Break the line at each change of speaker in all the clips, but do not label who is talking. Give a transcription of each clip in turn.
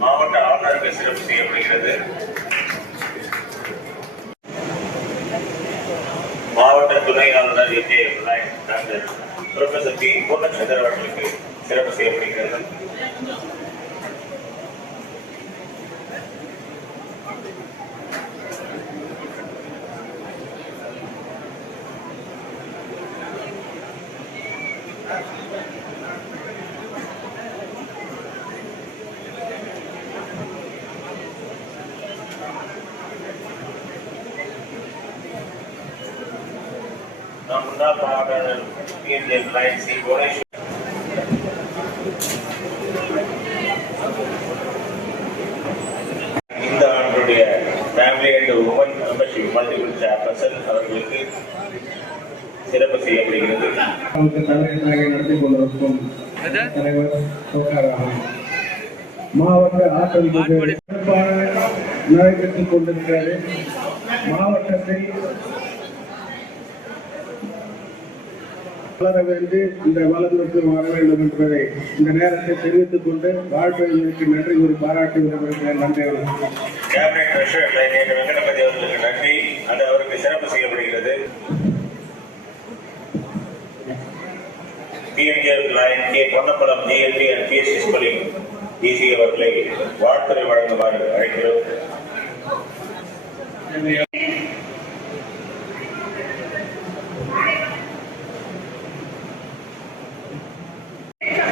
மாவட்ட ஆளுநருக்கு சிறப்பு செய்யப்படுகிறது. மாவட்ட துணை ஆளுநர் எஜே டாக்டர் ப்ரொஃபசர் பி பூர்ணச்சந்திரன் அவர்களுக்கு சிறப்பு செய்யப்படுகிறது. நாம் முன்னாள் மாவட்ட பிஎன்ஜிஎல் லைன் சி புவனேஸ்வர் இந்த ஆண்டுடைய family and women membership multiple chairperson அவர்களுக்கு சிறப்பு செய்யப்படுகிறது
நமக்கு தலைவராக நடத்தி கொண்டிருக்கும் தலைவர் சோக்காராமன் மாவட்ட ஆற்றல் மிகு சிறப்பாக நடைபெற்றுக் கொண்டிருக்கிறது மாவட்டத்தில் வளர வேண்டி இந்த வளர்ந்துக்கு வர வேண்டும் என்பதை இந்த நேரத்தில் தெரிவித்துக் கொண்டு வாழ்க்கைக்கு நன்றி கூறி பாராட்டி விரும்புகிறேன் நன்றி
வெங்கடபதி அவர்களுக்கு நன்றி. அது அவருக்கு சிறப்பு செய்யப்படுகிறது. BNGL line K Ponnambalam GLT and BSc schooling DC அவர்களை வாழ்த்துறை வழங்குமாறு அழைக்கிறோம்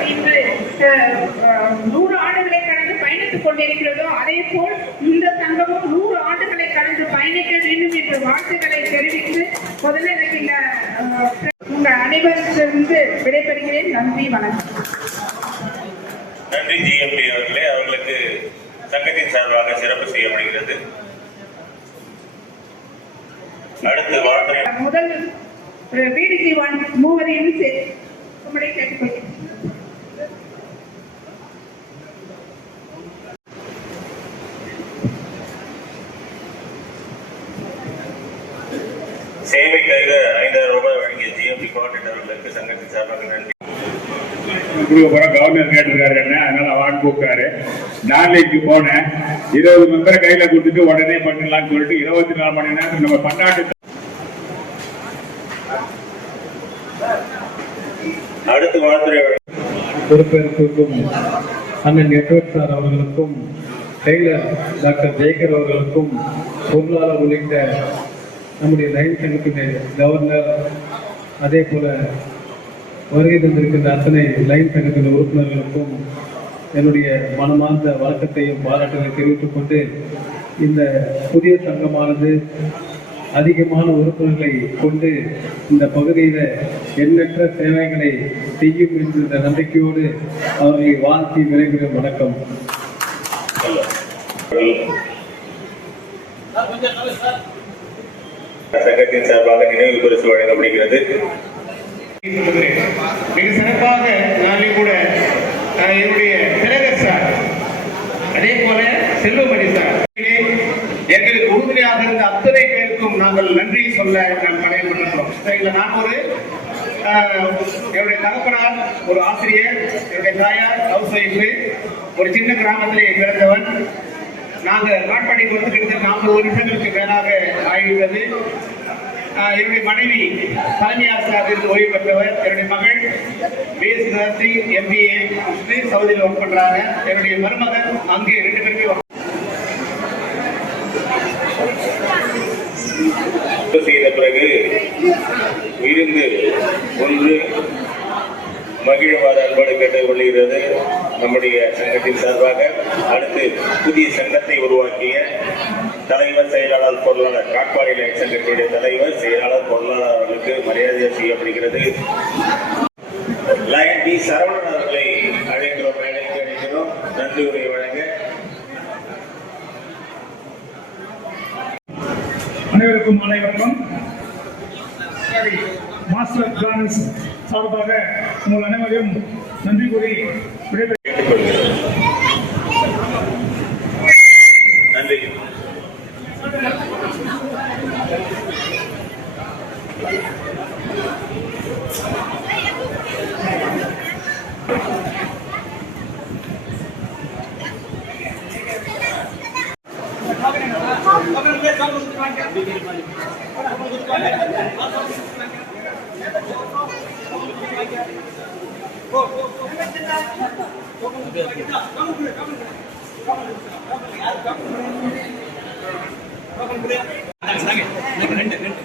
இன்று அஹ், நூறு ஆண்டுகளை கடந்து கொண்டிருக்கிறதோ அதே போல் இந்த சங்கமும் நூறு ஆண்டுகளை கடந்து பயணிக்க வேண்டும் என்ற வாழ்த்துக்களை தெரிவித்து முதல்ல எனக்கு இந்த அஹ், உங்க அனைவரிடமிருந்து விடைபெறுகிறேன். நன்றி வணக்கம்.
நன்றி ஜிஎம்பி அவர்களே. அவர்களுக்கு சங்கத்தின் சார்பாக சிறப்பு செய்யப்படுகிறது. அடுத்து வாழ்த்துறை.
முதல் பிடிசி ஒன் மூவரையும் கேட்டுக்கொள்கிறேன்.
சேவைக்காக ஐந்தாயிரம் ரூபாய் வழங்கிய ஜிஎம்பி கோஆர்டினேட்டர் அவர்களுக்கு சங்கத்தின் சார்பாக நன்றி.
கொடுக்க போற கவர்னர் கேட்டிருக்காரு என்ன? அதனால அவார்டு கூப்பிட்டாரு நாளைக்கு போனேன். இருபது மெம்பரை கையில கொடுத்துட்டு உடனே பண்ணிடலாம்னு சொல்லிட்டு இருபத்தி நாலு மணி நேரம் நம்ம பன்னாட்டு
அடுத்து வாழ்த்துறை
பொறுப்பேற்கும் அண்ணன் சார் அவர்களுக்கும் டெய்லர் டாக்டர் ஜெயகர் அவர்களுக்கும் பொருளாளர் உள்ளிட்ட நம்முடைய லைன் சங்கத்தின் கவர்னர் அதே போல வருகை தந்திருக்கின்ற அத்தனை லைன் சங்கத்தின் உறுப்பினர்களுக்கும் என்னுடைய மனமார்ந்த வழக்கத்தையும் பாராட்டுகளை தெரிவித்துக் கொண்டு இந்த புதிய சங்கமானது அதிகமான உறுப்பினர்களை கொண்டு இந்த பகுதியில எண்ணற்ற சேவைகளை செய்யும் என்ற நம்பிக்கையோடு அவர்களை வாழ்த்தி விரைவில் வணக்கம்.
சங்கத்தின் சார்பாக நினைவு பரிசு வழங்கப்படுகிறது.
மிக சிறப்பாக நாளை கூட என்னுடைய திலகர் சார் அதே போல செல்வமணி சார் எங்களுக்கு உறுதுணையாக இருந்த அத்தனை பேருக்கும் நாங்கள் நன்றி சொல்ல நாம் கடமைப்பட்டிருக்கிறோம் சரிங்களா நான் ஒரு என்னுடைய தகப்பனார் ஒரு ஆசிரியர் என்னுடைய தாயார் ஹவுஸ் ஒய்ஃபு ஒரு சின்ன கிராமத்திலே பிறந்தவன். நாங்கள் காட்பாடிக்கு வந்து கிட்டத்தட்ட நாற்பது வருஷங்களுக்கு மேலாக ஆகிவிட்டது. என்னுடைய மனைவி தலைமை ஆசிரியர் இருந்து ஓய்வு பெற்றவர். என்னுடைய மகள் பிஎஸ்சி நர்சிங் எம்பிஏ சவுதியில் ஒர்க் பண்றாங்க. என்னுடைய மருமகன் அங்கே ரெண்டு பேருமே
செய்த பிறகு இருந்து ஒன்று மகிழ்வாறு அன்பாடு கேட்டுக் கொள்கிறது. நம்முடைய சங்கத்தின் சார்பாக அடுத்து புதிய சங்கத்தை உருவாக்கிய தலைவர் செயலாளர் பொருளாளர் காட்பாடி லைட் சங்கத்தினுடைய தலைவர் செயலாளர் பொருளாளர் அவர்களுக்கு மரியாதை செய்யப்படுகிறது. லயன் டி சரவணன் அவர்களை அழைக்கிறோம் மேடைக்கு அழைக்கிறோம். நன்றி உரை வழங்க.
அனைவருக்கும் அனைவருக்கும் மாஸ்டர் பிளான்ஸ் சார்பாக உங்கள் அனைவரையும் நன்றி கூறி
விடைபெற ரெண்டு
ரெண்டு